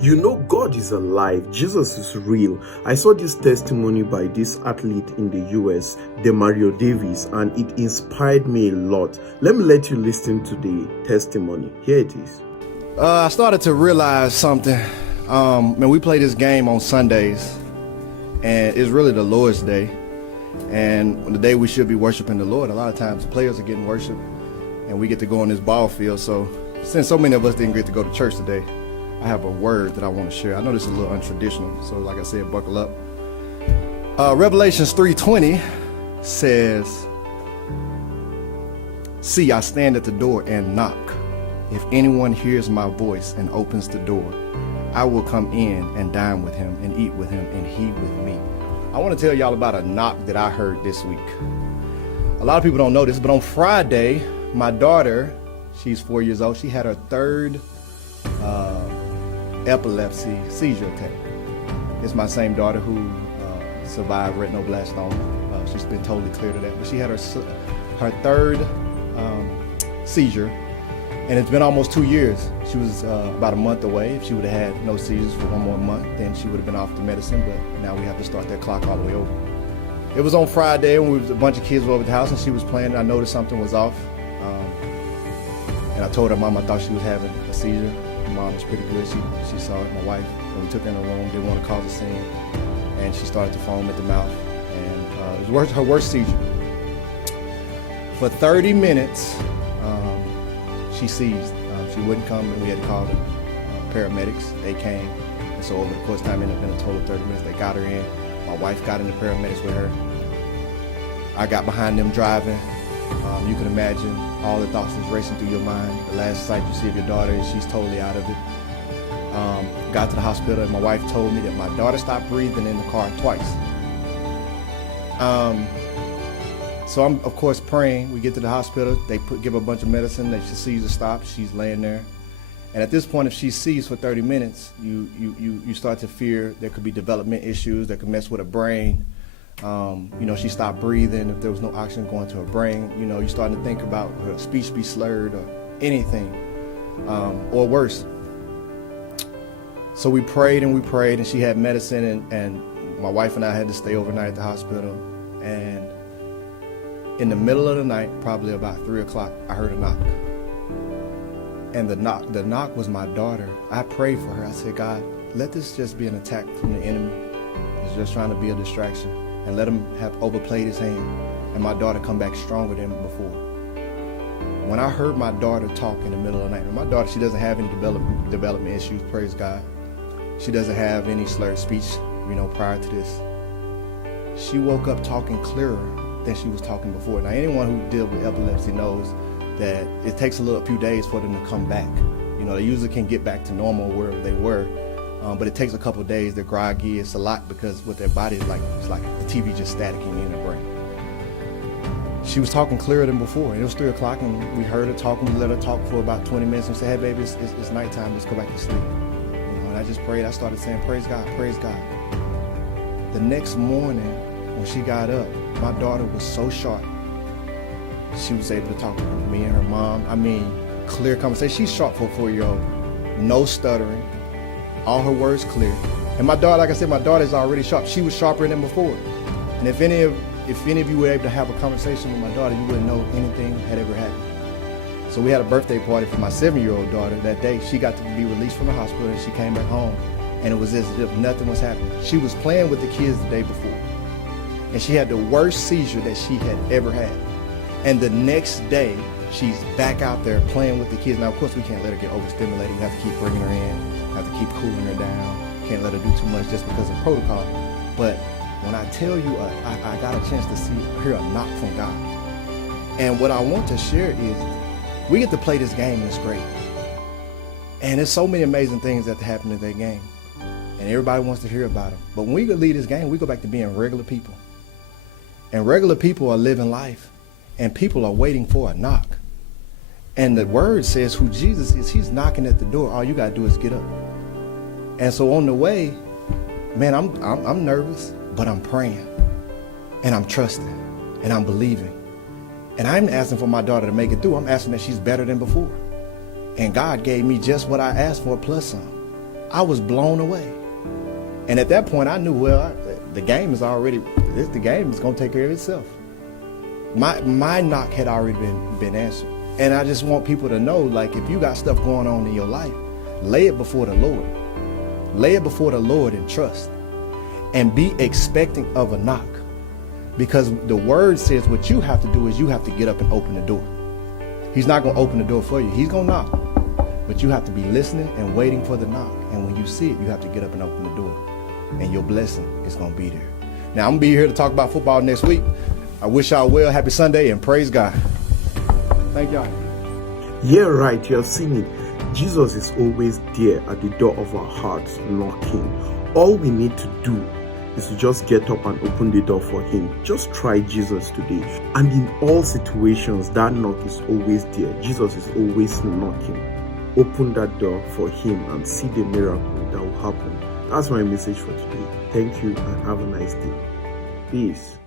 You know, God is alive. Jesus is real. I saw this testimony by this athlete in the US, Demario Davies, and it inspired me a lot. Let me let you listen to the testimony. Here it is. I started to realize something. We play this game on Sundays, and it's really the Lord's Day. And the day we should be worshiping the Lord, a lot of times the players are getting worship, and we get to go on this ball field. So since so many of us didn't get to go to church today, I have a word that I want to share. I know this is a little untraditional, so like I said, buckle up. Revelations 3:20 says, "See, I stand at the door and knock. If anyone hears my voice and opens the door, I will come in and dine with him and eat with him and he with me." I want to tell y'all about a knock that I heard this week. A lot of people don't know this, but on Friday, my daughter, she's 4 years old, she had her third epilepsy seizure attack. It's my same daughter who survived retinoblastoma. She's been totally cleared of that, but she had her third seizure, and it's been almost 2 years. She was about a month away. If she would have had no seizures for one more month, then she would have been off the medicine, but now we have to start that clock all the way over. It was on Friday when a bunch of kids were over at the house and she was playing. I noticed something was off, and I told her mom I thought she was having a seizure. My mom was pretty good. She saw it, my wife, and we took her in the room, didn't want to cause a scene, and she started to foam at the mouth, and it was her worst seizure. For 30 minutes, she seized. She wouldn't come, and we had to call the paramedics. They came, and so over the course of time, it ended up being a total of 30 minutes. They got her in. My wife got in the paramedics with her. I got behind them driving. You can imagine all the thoughts that's racing through your mind. The last sight you see of your daughter is she's totally out of it. Got to the hospital, and my wife told me that my daughter stopped breathing in the car twice. So I'm, of course, praying. We get to the hospital. They give her a bunch of medicine. She sees her stop. She's laying there. And at this point, if she sees for 30 minutes, you start to fear there could be development issues that could mess with her brain. She stopped breathing. If there was no oxygen going to her brain, you're starting to think about her speech be slurred or anything, or worse. So we prayed, and she had medicine, and my wife and I had to stay overnight at the hospital. And in the middle of the night, probably about 3 o'clock, I heard a knock. And the knock was my daughter. I prayed for her. I said, God, let this just be an attack from the enemy. He's just trying to be a distraction, and let him have overplayed his hand, and my daughter come back stronger than before. When I heard my daughter talk in the middle of the night, and my daughter, she doesn't have any development issues, praise God. She doesn't have any slurred speech, prior to this. She woke up talking clearer than she was talking before. Now, anyone who deals with epilepsy knows that it takes a few days for them to come back. They usually can get back to normal wherever they were, but it takes a couple of days. They're groggy. It's a lot because what their body is like, it's like the TV just staticking in their brain. She was talking clearer than before, and it was 3 o'clock, and we heard her talking. We let her talk for about 20 minutes and said, "Hey, baby, it's nighttime. Let's go back to sleep." And I just prayed. I started saying, "Praise God, praise God." The next morning, when she got up, my daughter was so sharp. She was able to talk to me and her mom. Clear conversation. She's sharp for a 4-year-old. No stuttering. All her words clear. And my daughter, like I said, my daughter's already sharp. She was sharper than before. And if any of you were able to have a conversation with my daughter, you wouldn't know anything had ever happened. So we had a birthday party for my 7-year-old daughter that day. She got to be released from the hospital, and she came back home. And it was as if nothing was happening. She was playing with the kids the day before, and she had the worst seizure that she had ever had. And the next day, she's back out there playing with the kids. Now, of course, we can't let her get overstimulated. We have to keep bringing her in, have to keep cooling her down. Can't let her do too much just because of protocol. But when I tell you, I got a chance to hear a knock from God. And what I want to share is, we get to play this game, and it's great. And there's so many amazing things that happen in that game, and everybody wants to hear about them. But when we leave this game, we go back to being regular people. And regular people are living life, and people are waiting for a knock. And the word says who Jesus is, he's knocking at the door. All you gotta do is get up. And so on the way, man, I'm nervous, but I'm praying, and I'm trusting, and I'm believing. And I'm asking for my daughter to make it through. I'm asking that she's better than before. And God gave me just what I asked for plus some. I was blown away. And at that point, I knew, well, the game is going to take care of itself. My knock had already been answered. And I just want people to know, like, if you got stuff going on in your life, lay it before the Lord. Lay it before the Lord in trust. And be expecting of a knock. Because the word says what you have to do is you have to get up and open the door. He's not going to open the door for you. He's going to knock. But you have to be listening and waiting for the knock. And when you see it, you have to get up and open the door. And your blessing is going to be there. Now, I'm going to be here to talk about football next week. I wish y'all well. Happy Sunday and praise God. Thank y'all. Yeah, right. You have seen it. Jesus is always there at the door of our hearts, knocking. All we need to do is to just get up and open the door for him. Just try Jesus today. And in all situations, that knock is always there. Jesus is always knocking. Open that door for him and see the miracle that will happen. That's my message for today. Thank you and have a nice day. Peace.